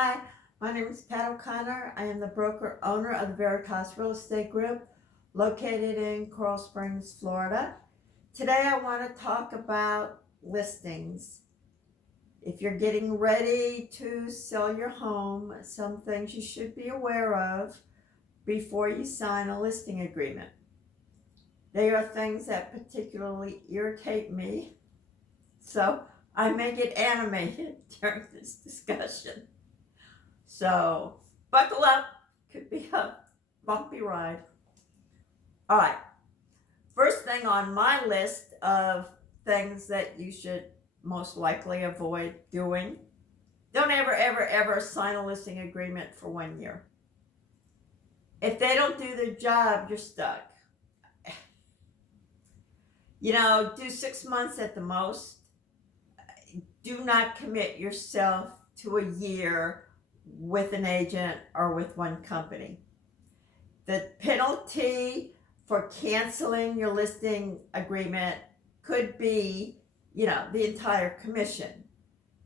Hi, my name is Pat O'Connor. I am the broker owner of the Advertise Real Estate Group located in Coral Springs, Florida. Today I want to talk about listings. If you're getting ready to sell your home, some things you should be aware of before you sign a listing agreement. They are things that particularly irritate me, so I may get animated during this discussion. So buckle up, could be a bumpy ride. All right, first thing on my list of things that you should most likely avoid doing: don't ever sign a listing agreement for 1 year. If they don't do their job, you're stuck. Do 6 months at the most. Do not commit yourself to a year with an agent or with one company. The penalty for canceling your listing agreement could be, the entire commission.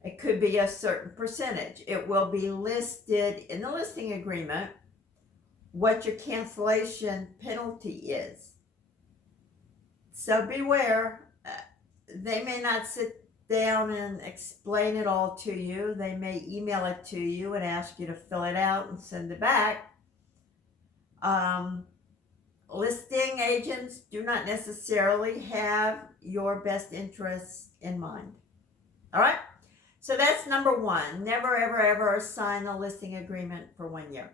It could be a certain percentage. It will be listed in the listing agreement what your cancellation penalty is. So beware. They may not sit down and explain it all to you. They may email it to you and ask you to fill it out and send it back. Listing agents do not necessarily have your best interests in mind. All right? So that's number one. Never, ever sign a listing agreement for 1 year.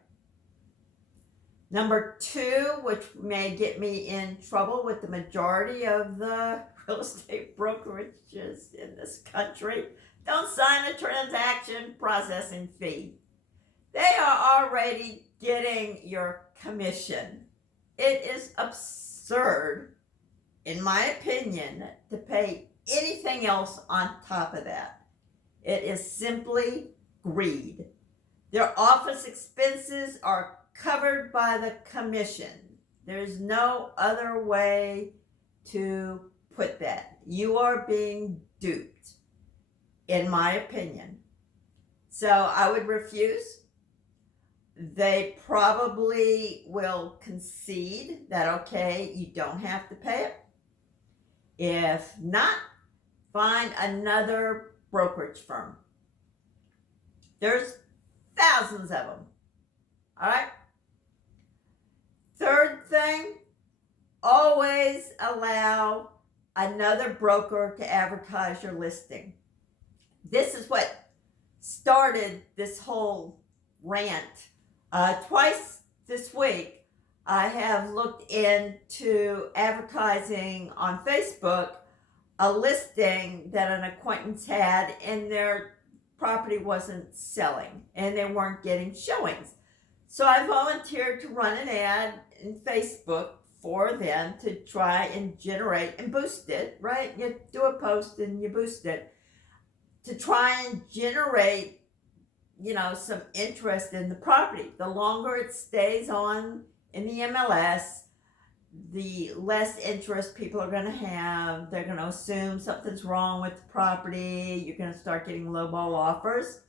Number two, which may get me in trouble with the majority of the real estate brokerages in this country: don't sign a transaction processing fee. They are already getting your commission. It is absurd, in my opinion, to pay anything else on top of that. It is simply greed. Their office expenses are covered by the commission. There's no other way to put that. You are being duped, in my opinion. So I would refuse. They probably will concede that, okay, you don't have to pay it. If not, find another brokerage firm. There's thousands of them. All right? Third thing, always allow another broker to advertise your listing. This is what started this whole rant. Twice this week, I have looked into advertising on Facebook a listing that an acquaintance had, and their property wasn't selling and they weren't getting showings. So I volunteered to run an ad in Facebook for them to try and generate and boost it, right? You do a post and you boost it to try and generate, some interest in the property. The longer it stays on in the MLS, the less interest people are going to have. They're going to assume something's wrong with the property. You're going to start getting lowball offers.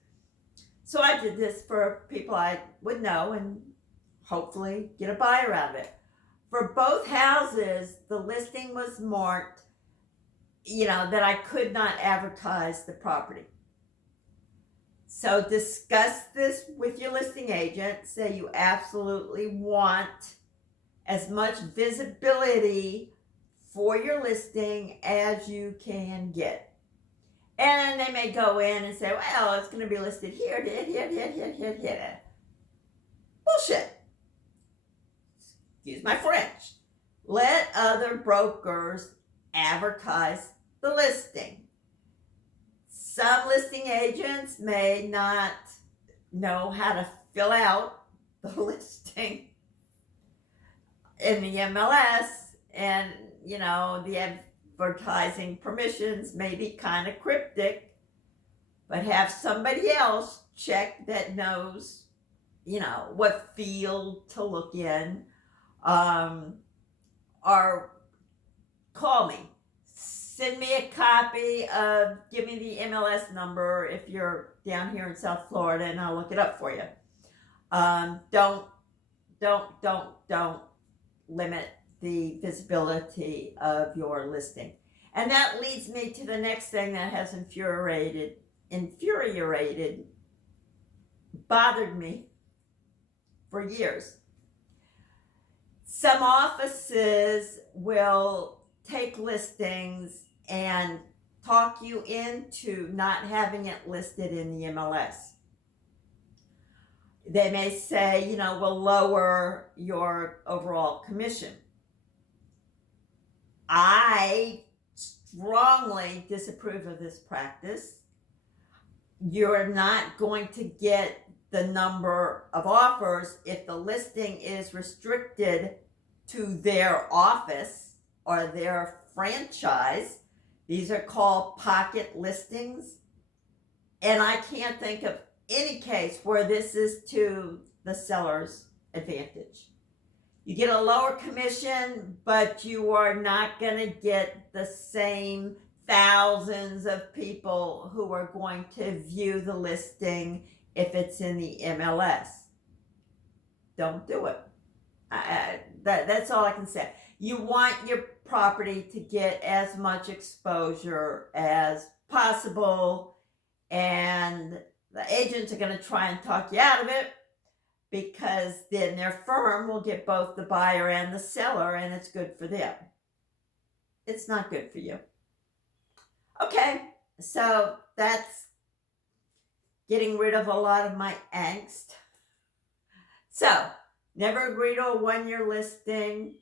So I did this for people I would know and hopefully get a buyer out of it. For both houses, the listing was marked, that I could not advertise the property. So discuss this with your listing agent. Say you absolutely want as much visibility for your listing as you can get. And they may go in and say, well, it's going to be listed here. Bullshit. Excuse my French. Let other brokers advertise the listing. Some listing agents may not know how to fill out the listing in the MLS, and the advertising permissions may be kind of cryptic, but have somebody else check that knows, what field to look in, or call me send me a copy of, give me the MLS number if you're down here in South Florida, and I'll look it up for you. Don't limit the visibility of your listing. And that leads me to the next thing that has infuriated, bothered me for years. Some offices will take listings and talk you into not having it listed in the MLS. They may say, we'll lower your overall commission. I strongly disapprove of this practice. You're not going to get the number of offers if the listing is restricted to their office or their franchise. These are called pocket listings. And I can't think of any case where this is to the seller's advantage. You get a lower commission, but you are not going to get the same thousands of people who are going to view the listing if it's in the MLS. Don't do it. That's all I can say. You want your property to get as much exposure as possible, and the agents are going to try and talk you out of it, because then their firm will get both the buyer and the seller, and it's good for them. It's not good for you. Okay, so that's getting rid of a lot of my angst. So, never agree to a one-year listing.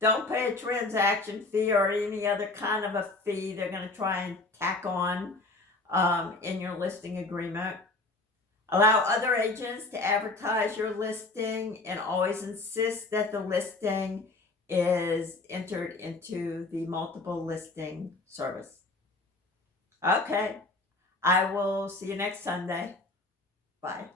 Don't pay a transaction fee or any other kind of a fee they're going to try and tack on in your listing agreement. Allow other agents to advertise your listing, and always insist that the listing is entered into the multiple listing service. Okay, I will see you next Sunday. Bye.